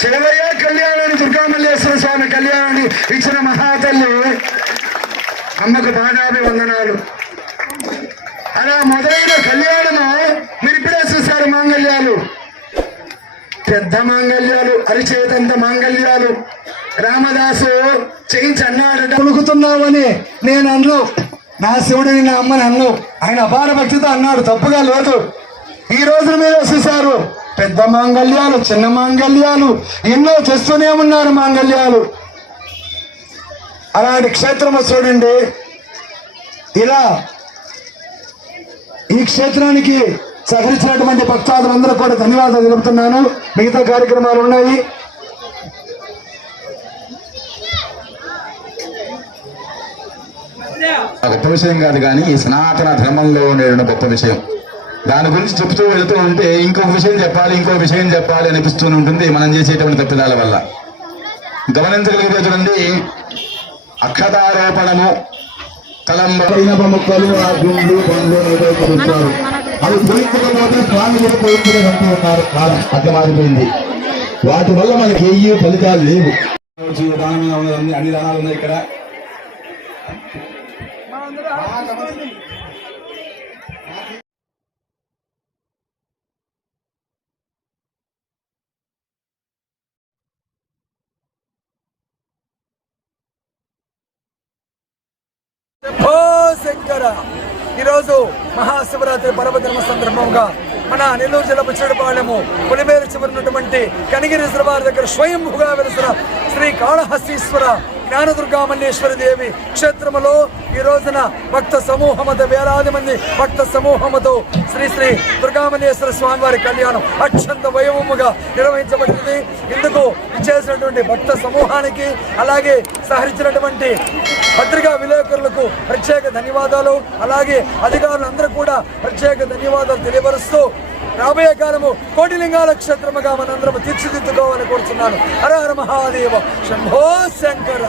శివయ్య కళ్యాణాన్ని దుర్గామల్లేశ్వర స్వామి కళ్యాణాన్ని ఇచ్చిన మహాతల్లి. అమ్మకు పాదాభివందనాలు. అలా మొదలైన కళ్యాణము మీరు ఇప్పుడే చూశారు మాంగళ్యాలు. పెద్ద మాంగళ్యాలు అరిచేతంత మాంగళ్యాలు. రామదాసు చేయించి అన్నాడట పలుకుతున్నావని నేను అన్ను. నా శివుడిని నా అమ్మని అన్ను. ఆయన అపార భక్తితో అన్నాడు తప్పుగా లేదు ఈ రోజున మీరు చూశారు పెద్ద మాంగళ్యాలు చిన్న మాంగళ్యాలు. ఎన్నో చేస్తూనే ఉన్నారు మాంగళ్యాలు. అలాంటి క్షేత్రము చూడండి ఇలా ఈ క్షేత్రానికి సహకరించినటువంటి భక్తాదులందరూ కూడా ధన్యవాదాలు తెలుపుతున్నాను. మిగతా కార్యక్రమాలు ఉన్నాయి. గొప్ప విషయం కాదు కానీ ఈ సనాతన ధర్మంలో ఉండే గొప్ప విషయం. దాని గురించి చెప్తూ వెళ్తూ ఉంటే ఇంకొక విషయం చెప్పాలి ఇంకో విషయం చెప్పాలి అనిపిస్తూ ఉంటుంది మనం చేసేటువంటి తప్పిదాల వల్ల. గమనించగలిగితే చూడండి అక్షతారోపణము కలంబ ముక్కలు ఆ గుండు పండ్లు నిర్వహించారు అవి పోయించకపోతే స్వామి కూడా పోయించలేదంటూ ఉన్నారు కాలం అట్లా మారిపోయింది వాటి వల్ల మనకి ఏ ఫలితాలు లేవు. దానమే ఉన్నది అన్ని దానాలు ఉన్నాయి ఇక్కడ. ఓ శంకర! ఈరోజు మహాశివరాత్రి పర్వదిన సందర్భంగా మన నెల్లూరు జిల్లా బుచ్చడిపాలెము పులిమేరు చివరినటువంటి కనిగిరి రిజర్వాయర్ దగ్గర స్వయంభుగా వెలిసిన శ్రీ కాళహస్తీశ్వర జ్ఞానదుర్గామల్లేశ్వరి దేవి క్షేత్రములో ఈ రోజున భక్త సమూహమత వేలాది మంది భక్త సమూహముతో శ్రీ శ్రీ దుర్గామల్లేశ్వర స్వామివారి కళ్యాణం అత్యంత వైభవముగా నిర్వహించబడింది ఇందుకు ఇచ్చేసినటువంటి భక్త సమూహానికి అలాగే సహరించినటువంటి పత్రికా విలేకరులకు ప్రత్యేక ధన్యవాదాలు. అలాగే అధికారులందరూ కూడా ప్రత్యేక ధన్యవాదాలు తెలియపరుస్తూ రాబోయే కాలము కోటిలింగాల క్షేత్రముగా మనందరం తీర్చిదిద్దుకోవాలని కోరుతున్నాను హర హర మహాదేవ. శంభో శంకర.